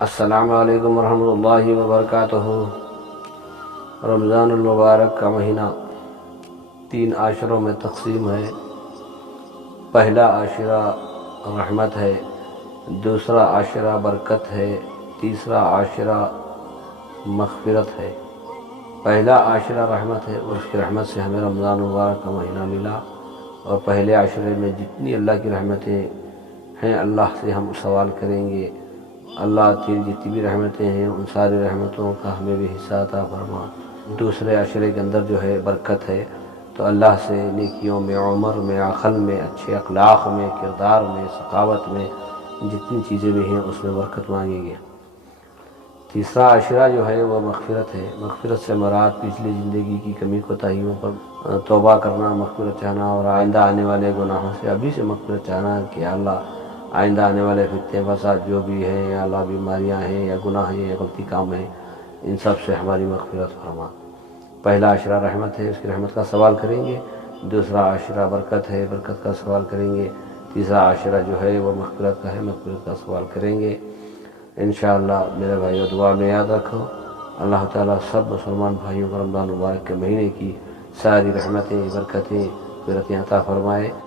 السلام علیکم ورحمۃ اللہ وبرکاتہ۔ رمضان المبارک کا مہینہ 3 عاشروں میں تقسیم ہے۔ پہلا عاشرہ رحمت ہے، دوسرا عاشرہ برکت ہے، تیسرا عاشرہ مغفرت ہے۔ پہلا عاشرہ رحمت ہے، اور اس کی رحمت سے ہمیں رمضان المبارک کا مہینہ ملا، اور پہلے عاشرے میں جتنی اللہ کی رحمتیں ہیں اللہ سے ہم سوال کریں گے، اللہ تیری جتنی بھی رحمتیں ہیں ان ساری رحمتوں کا ہمیں بھی حصہ عطا فرما۔ دوسرے عشرے کے اندر جو ہے برکت ہے، تو اللہ سے نیکیوں میں، عمر میں، عقل میں، اچھے اخلاق میں، کردار میں، سخاوت میں، جتنی چیزیں بھی ہیں اس میں برکت مانگیں گے۔ تیسرا عشرہ جو ہے وہ مغفرت ہے۔ مغفرت سے مراد پچھلی زندگی کی کمی کوتاہیوں پر توبہ کرنا، مغفرت چاہنا، اور آئندہ آنے والے گناہوں سے ابھی سے مغفرت چاہنا کہ اللہ آئندہ آنے والے فتنے فساد جو بھی ہیں، یا اللہ بیماریاں ہیں، یا گناہ ہیں، یا غلطی کام ہیں، ان سب سے ہماری مغفرت فرما۔ پہلا عشرہ رحمت ہے، اس کی رحمت کا سوال کریں گے۔ دوسرا عشرہ برکت ہے، برکت کا سوال کریں گے۔ تیسرا عشرہ جو ہے وہ مغفرت کا ہے، مغفرت کا سوال کریں گے انشاءاللہ۔ میرے بھائیو دعا میں یاد رکھو، اللہ تعالیٰ سب مسلمان بھائیوں کو رمضان مبارک کے مہینے کی ساری رحمتیں، برکتیں، مغفرتیں عطا فرمائے۔